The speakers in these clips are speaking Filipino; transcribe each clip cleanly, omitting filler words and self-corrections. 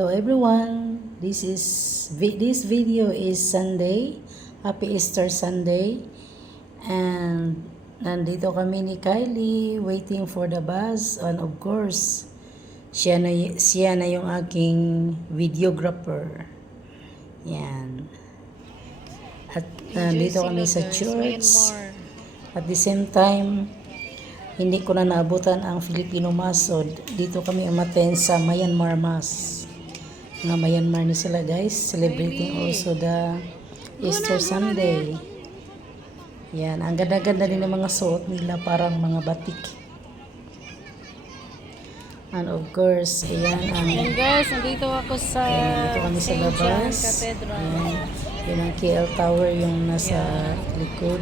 Hello everyone. This video is Sunday. Happy Easter Sunday. And nandito kami ni Kylie waiting for the bus, and of course siya na yung aking videographer. Yan. At nandito kami sa church. At the same time, hindi ko na naabutan ang Filipino Mass. So, dito kami umaten sa Myanmar Mass. Nga Myanmar ni sila guys. Celebrating also the Easter Sunday. Yan. Ang ganda-ganda din ng mga suot nila. Parang mga batik. And of course, ayan ang... And guys, nandito ako sa dito kami sa labas. Ayan. Yun ang KL Tower yung nasa likod.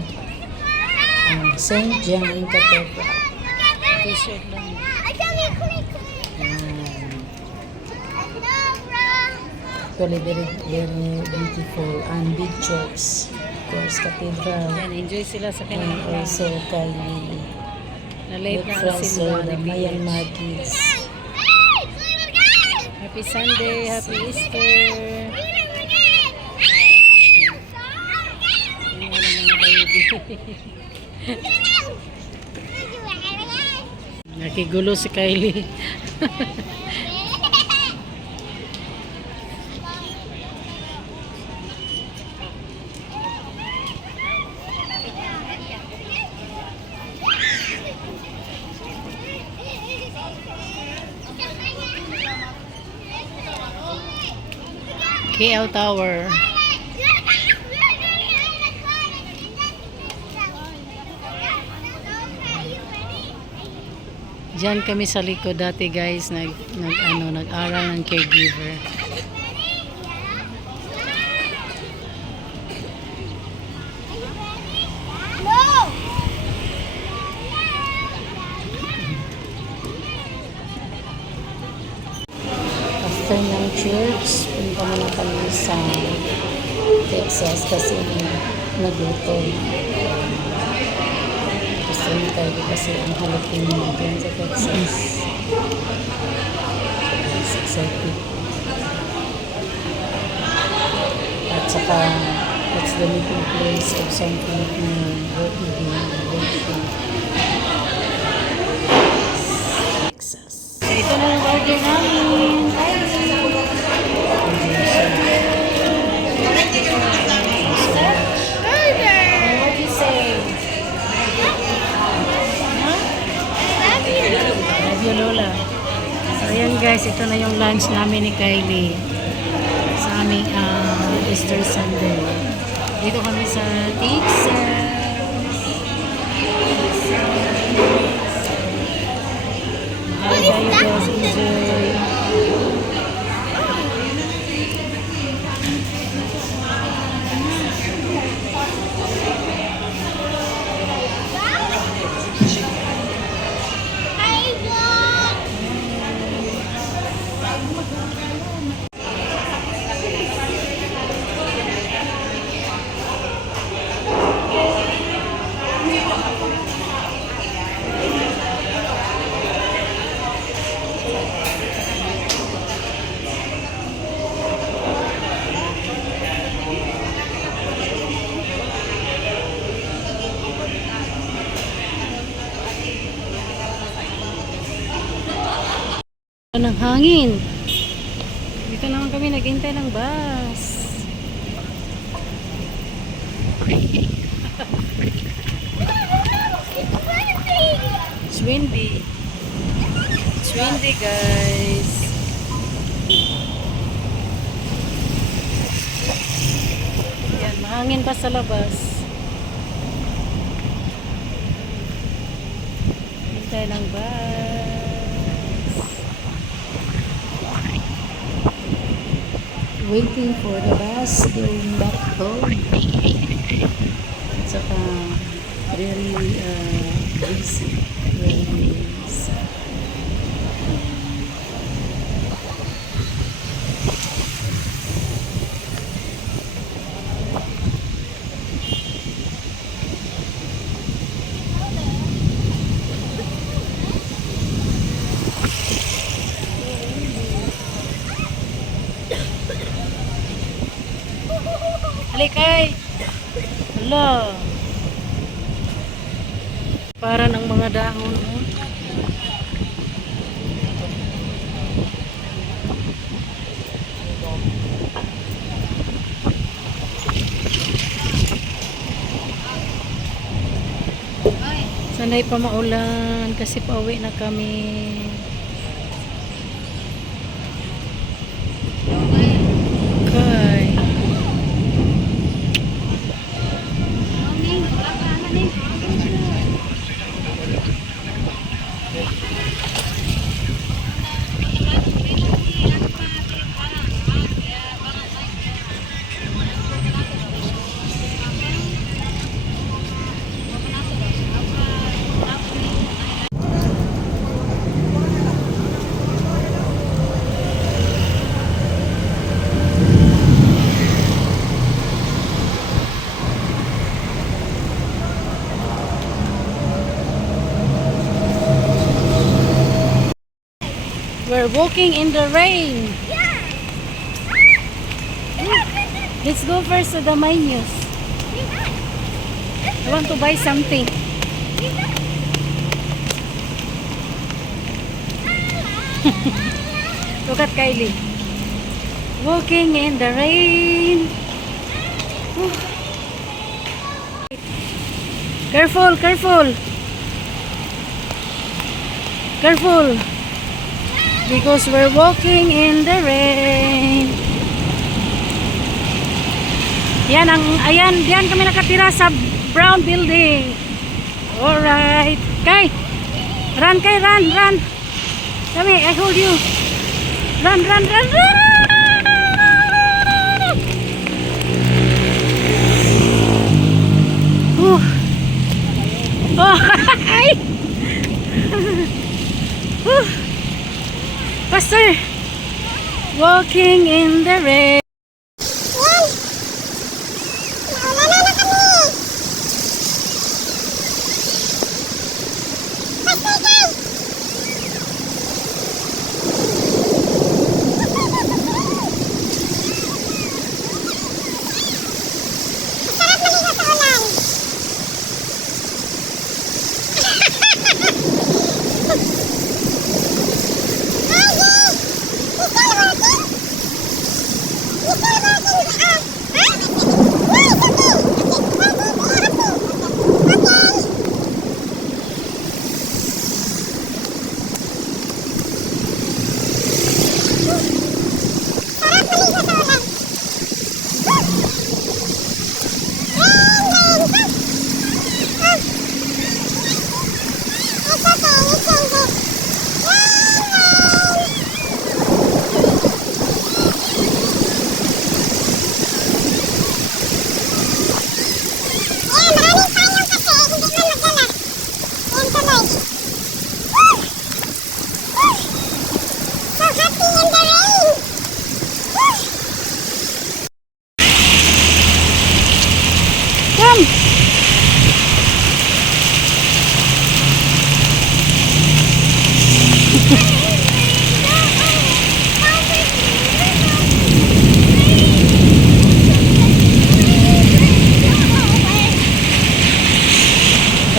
Ang St. John Cathedral. T-shirt lang. Actually, very, very beautiful and big church. Of course, cathedral. Yan, enjoy sila sa And kanilang also, Kylie. na-late na ang Friends simbahan the ni Myanmar kids. Happy Sunday, Happy Easter. Yung mga baby. Nakigulo si Kylie. KL Tower. Diyan kami sa likod dati guys, nag-aral ng caregiver. After ng church, punta na kami sa Texas kasi nagluto. Gusto niya tayo kasi ang jalapeno dyan sa Texas. It's excited. At saka, it's the meeting place of some Filipino working Texas. So ito na yung order namin. What do you say? Love you, Lola. So, ayan guys, ito na yung lunch namin ni Kylie sa aming Easter Sunday. Dito kami sa Texas. Hi guys, enjoy. Ng hangin. Dito naman kami naghintay ng bus. It's windy. It's windy, guys. Yan, mahangin pa sa labas. Hintay ng bus. Waiting for the bus going back home. At saka very busy. Very busy. Balik ay. Hala. Para ng mga dahon. Oh. Sanay pa maulan kasi pauwi na kami. Okay. We're walking in the rain. Let's go first to the Mainos. I want to buy something. Look at Kylie. Walking in the rain. Careful, careful. Careful. Because we're walking in the rain. Ayan, diyan kami nakatira sa brown building. Alright. Kay, run, run. Kami, I hold you. Run. Oh, hi. Faster! Walking in the rain.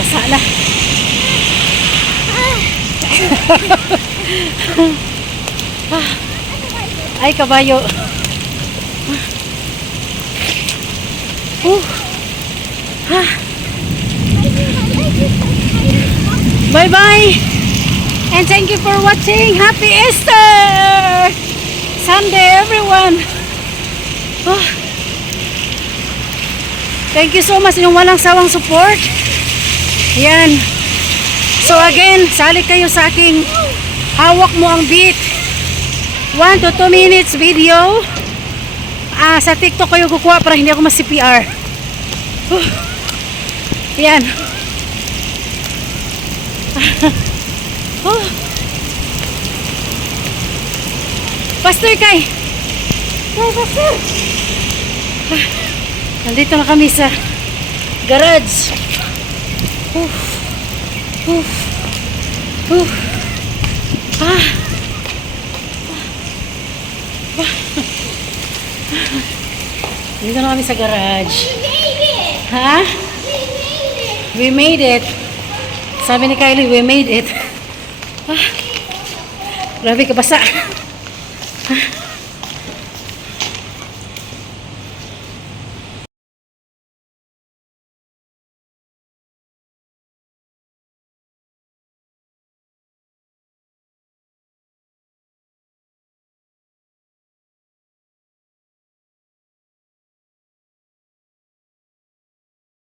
Kasala. Ay, kabayo. Bye-bye. And thank you for watching. Happy Easter Sunday, everyone. Thank you so much yung walang sawang support. Yan. So again, sali kayo sa aking hawak mo ang beat. 1 to 2 minutes video. Sa TikTok kayo kukuha para hindi ako mas-CPR. Yan. Pastor Kay. Pastor. Nandito na kami sa garage. Dito na kami sa garage. Ha? We made it. Sabi ni Kylie, we made it. Ah, grabe ka basa.